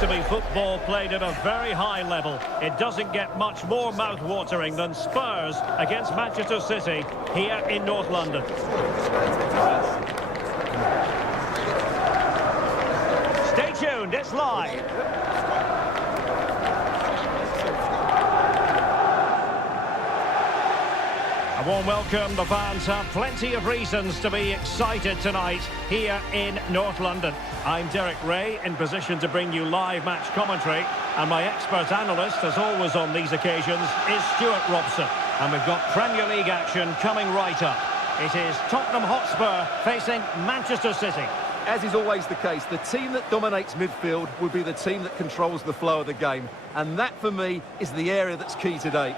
to be football played at a very high level. It doesn't get much more mouth-watering than Spurs against Manchester City here in North London. Stay tuned, it's live. A warm welcome. The fans have plenty of reasons to be excited tonight here in North London. I'm Derek Ray, in position to bring you live match commentary, and my expert analyst, as always on these occasions, is Stuart Robson. And we've got Premier League action coming right up. It is Tottenham Hotspur facing Manchester City. As is always the case, the team that dominates midfield will be the team that controls the flow of the game. And that, for me, is the area that's key today.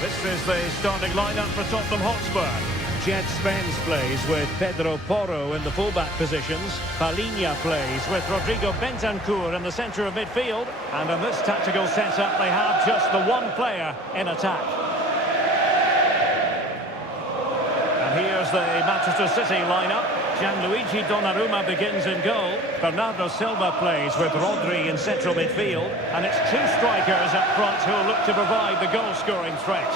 This is the starting lineup for Tottenham Hotspur. Jed Spence plays with Pedro Porro in the fullback positions. Palhinha plays with Rodrigo Bentancur in the centre of midfield. And in this tactical setup, they have just the one player in attack. And here's the Manchester City lineup. Gianluigi Donnarumma begins in goal. Bernardo Silva plays with Rodri in central midfield. And it's two strikers up front who will look to provide the goal-scoring threat.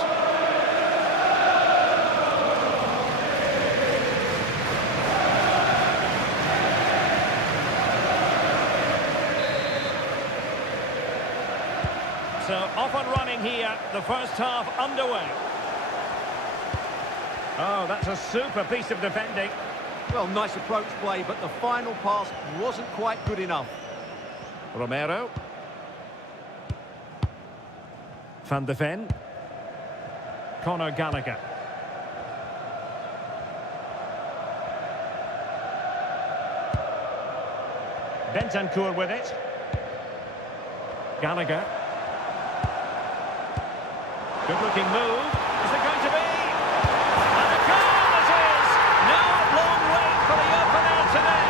So off and running here, the first half underway. Oh, that's a super piece of defending. Well, nice approach play, but the final pass wasn't quite good enough. Romero. Van de Ven. Conor Gallagher. Bentancur with it. Gallagher. Good-looking move. Is it going to be? And a goal it is! No long wait for the opener today.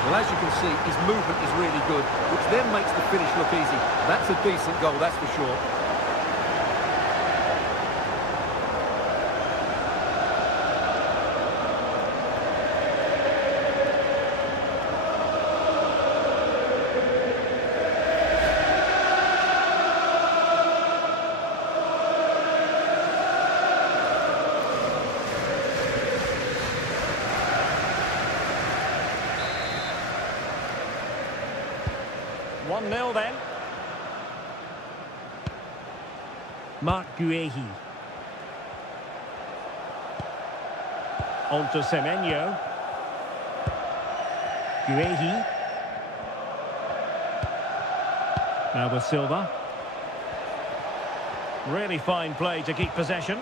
Well, as you can see, his movement is really good, which then makes the finish look easy. That's a decent goal, that's for sure. One 0 then. Marc Guehi. On to Semenyo. Guehi. Now with Silva. Really fine play to keep possession.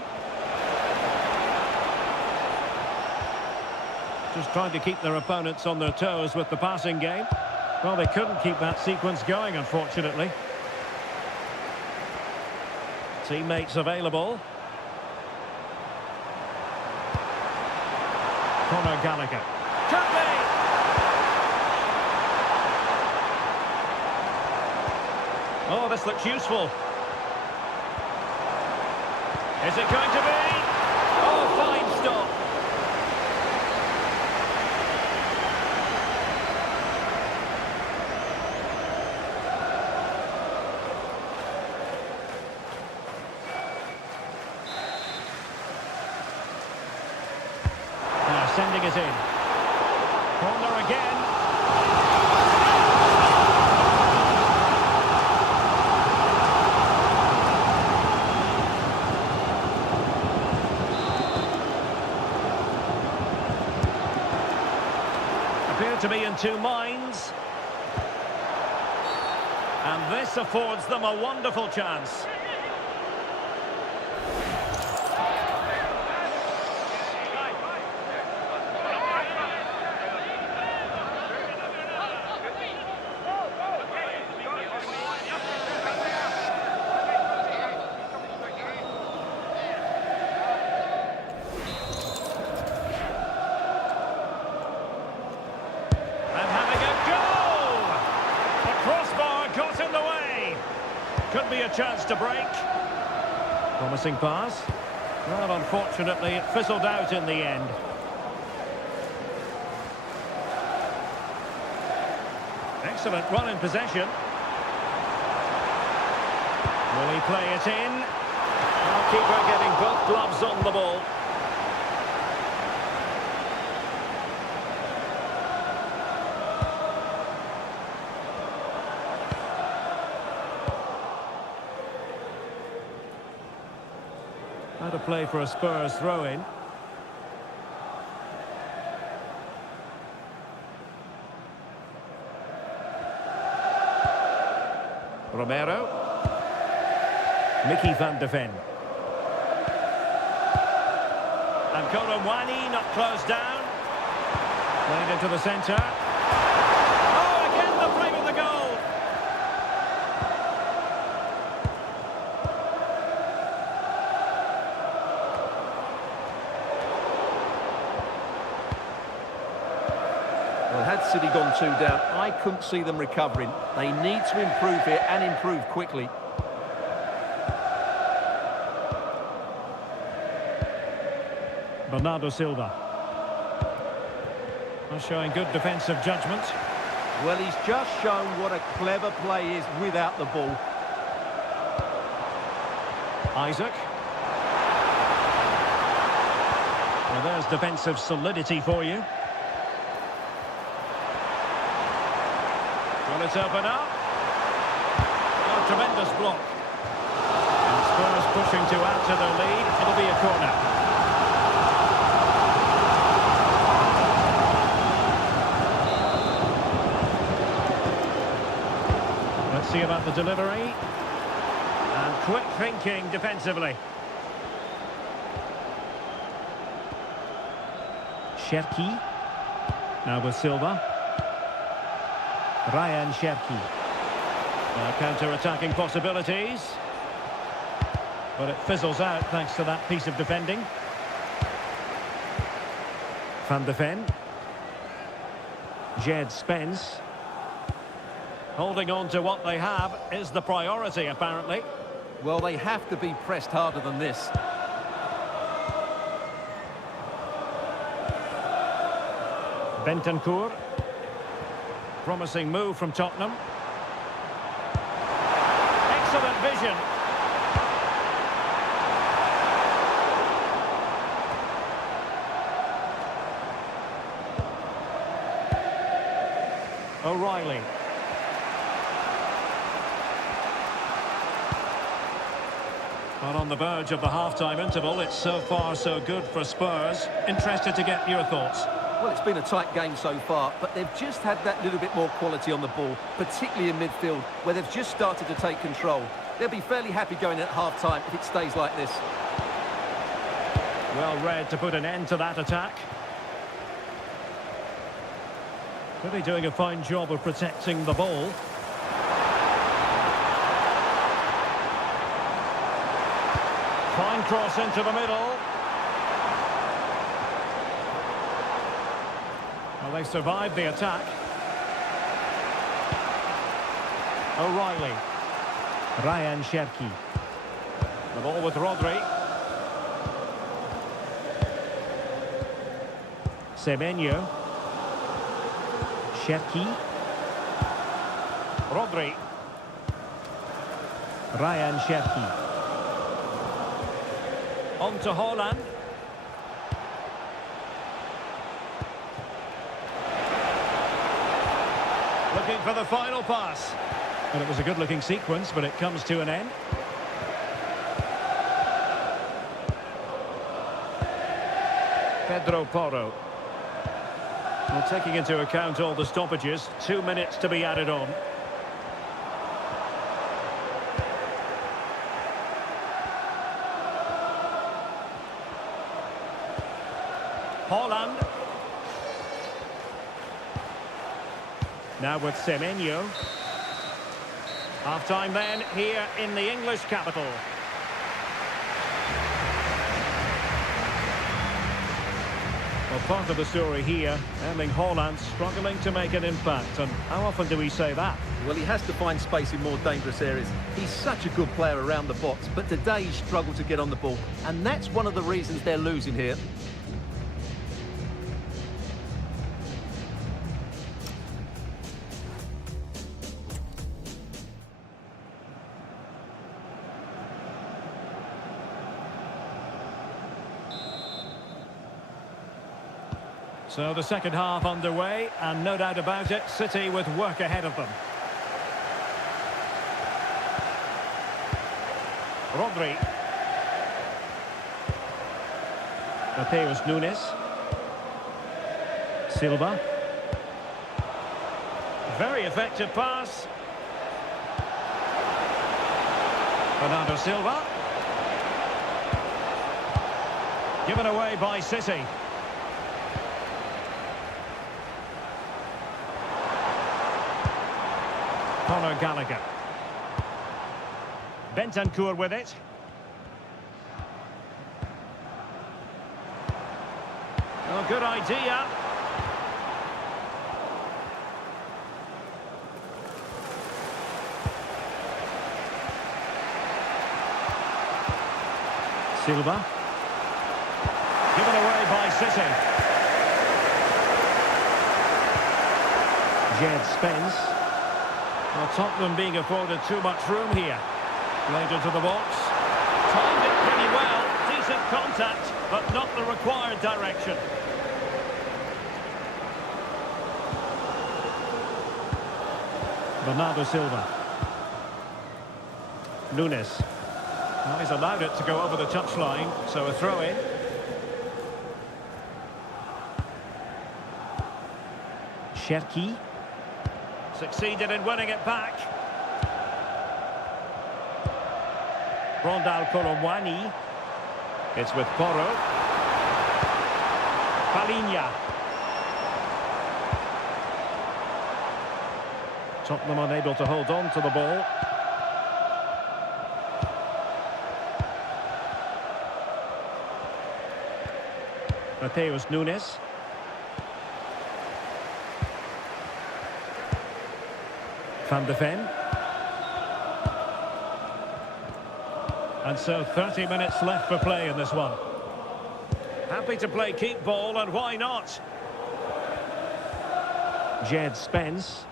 Just trying to keep their opponents on their toes with the passing game. Well, they couldn't keep that sequence going, unfortunately. Teammates available. Conor Gallagher. Could Oh, this looks useful. Is it going to be? Oh, fine stop. Sending it in. Corner again. to be in two minds. And this affords them a wonderful chance. Could be a chance to break. Promising pass. Well, unfortunately, it fizzled out in the end. Excellent run in possession. Will he play it in? Well, keeper getting both gloves on the ball. How to play for a Spurs throw-in. Romero. Mickey van de Ven. And Koromwani not closed down. Played into the centre. Oh, again the frame of the goal. Well, had City gone 2 down, I couldn't see them recovering. They need to improve here and improve quickly. Bernardo Silva. Showing good defensive judgment. Well, he's just shown what a clever play is without the ball. Isaac. Well, there's defensive solidity for you. Will it open up? Oh, tremendous block. And Spurs pushing to add to their lead. It'll be a corner. Let's see about the delivery. And quick thinking defensively. Cherki. Now with Silva. Ryan Cherki. Counter-attacking possibilities. But it fizzles out thanks to that piece of defending. Van de Ven. Jed Spence. Holding on to what they have is the priority, apparently. Well, they have to be pressed harder than this. Bentancur. Promising move from Tottenham. Excellent vision. O'Reilly. Well, on the verge of the half-time interval, it's so far so good for Spurs. Interested to get your thoughts. Well, it's been a tight game so far, but they've just had that little bit more quality on the ball, particularly in midfield, where they've just started to take control. They'll be fairly happy going at half-time if it stays like this. Well read to put an end to that attack. Really doing a fine job of protecting the ball. Fine cross into the middle. Well, they survived the attack. O'Reilly. Ryan Cherki. The ball with Rodri. Semenyo. Cherki. Rodri. Ryan Cherki. On to Haaland. Looking for the final pass. And it was a good-looking sequence, but it comes to an end. Pedro Porro. Well, taking into account all the stoppages, 2 minutes to be added on. Holland. Now with Semenyo. Half-time then, here in the English capital. Well, part of the story here, Erling Haaland struggling to make an impact. And how often do we say that? Well, he has to find space in more dangerous areas. He's such a good player around the box, but today he struggled to get on the ball. And that's one of the reasons they're losing here. So the second half underway, and no doubt about it, City with work ahead of them. Rodri. Mateus Nunes. Silva. Very effective pass. Bernardo Silva. Given away by City. Conor Gallagher. Bentancur with it. Oh, good idea. Silva. Given away by City. Jed Spence. Well, Tottenham being afforded too much room here. Played into the box. Timed it pretty well. Decent contact, but not the required direction. Bernardo Silva. Nunes. Well, he's allowed it to go over the touchline, so a throw-in. Cherki. Succeeded in winning it back. Rondal Colomwani. It's with Porro. Palinha. Tottenham unable to hold on to the ball. Mateus Nunes. Van de Ven. And so 30 minutes left for play in this one. Happy to play keep ball, and why not? Jed Spence.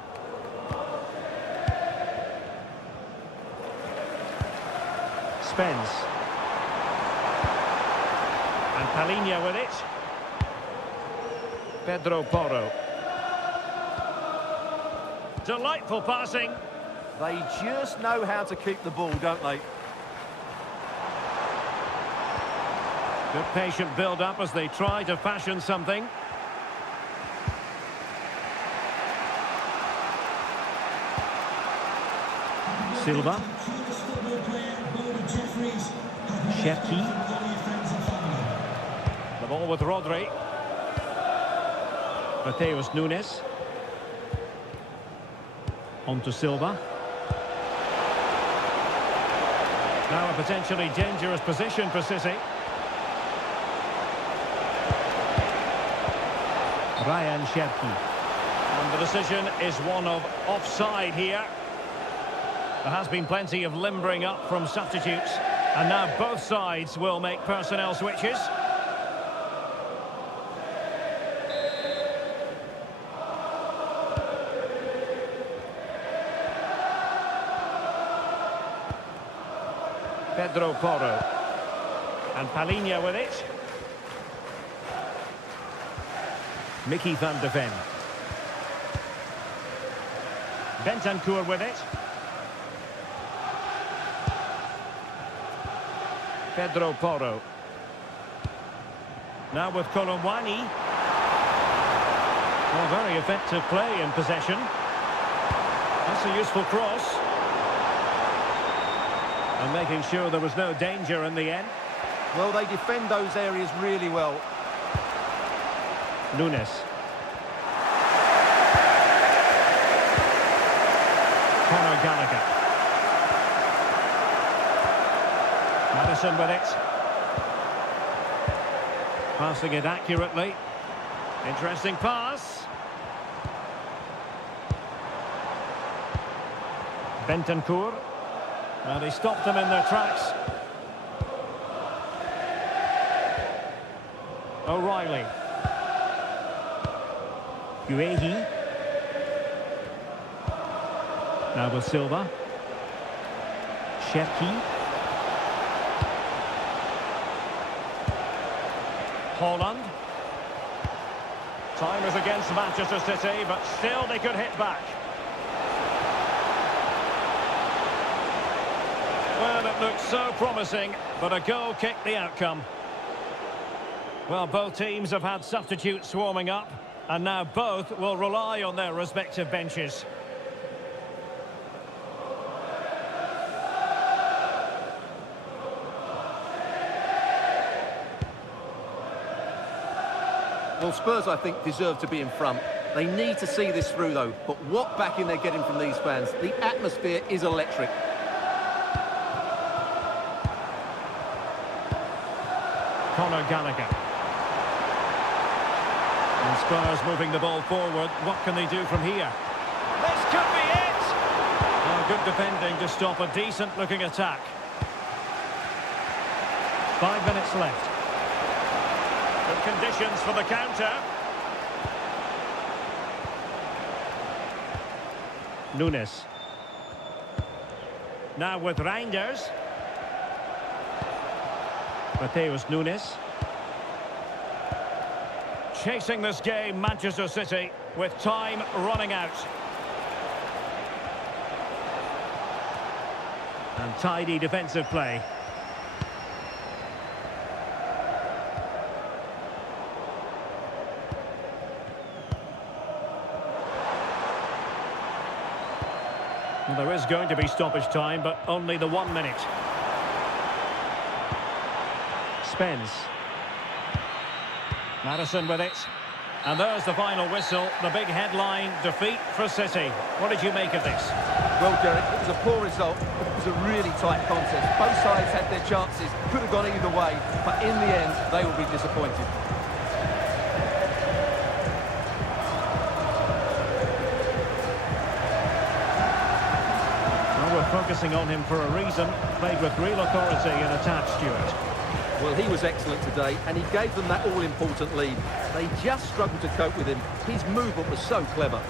Spence. And Palinha with it. Pedro Porro. Delightful passing. They just know how to keep the ball, don't they? Good patient build-up as they try to fashion something. Silva. Cherki. The ball with Rodri. Mateus Nunes. On to Silva. Now a potentially dangerous position for City. Ryan Cherki. And the decision is one of offside here. There has been plenty of limbering up from substitutes. And now both sides will make personnel switches. Pedro Porro. And Palinha with it. Mickey van de Ven. Bentancur with it. Pedro Porro. Now with Colomwani. Well, very effective play in possession. That's a useful cross. And making sure there was no danger in the end. Well, they defend those areas really well. Nunes. Conor Gallagher. Madison with it. Passing it accurately. Interesting pass. Bentancur. And he stopped them in their tracks. O'Reilly. Guehi. Now with Silva. Cherki. Holland. Time is against Manchester City, but still they could hit back. Well, it looked so promising, but a goal kicked the outcome. Well, both teams have had substitutes warming up, and now both will rely on their respective benches. Well, Spurs, I think, deserve to be in front. They need to see this through, though. But what backing they're getting from these fans. The atmosphere is electric. Conor Gallagher. And Spurs moving the ball forward. What can they do from here? This could be it! Oh, good defending to stop a decent-looking attack. 5 minutes left. Good conditions for the counter. Nunes. Now with Reinders. Mateus Nunes. Chasing this game, Manchester City, with time running out. And tidy defensive play. Well, there is going to be stoppage time, but only the 1 minute. Spence. Madison with it. And there's the final whistle, the big headline, defeat for City. What did you make of this? Well, Derek, it was a poor result, but it was a really tight contest. Both sides had their chances, could have gone either way, but in the end, they will be disappointed. Well, we're focusing on him for a reason. Played with real authority and attack, Stuart. Well, he was excellent today, and he gave them that all-important lead. They just struggled to cope with him. His movement was so clever.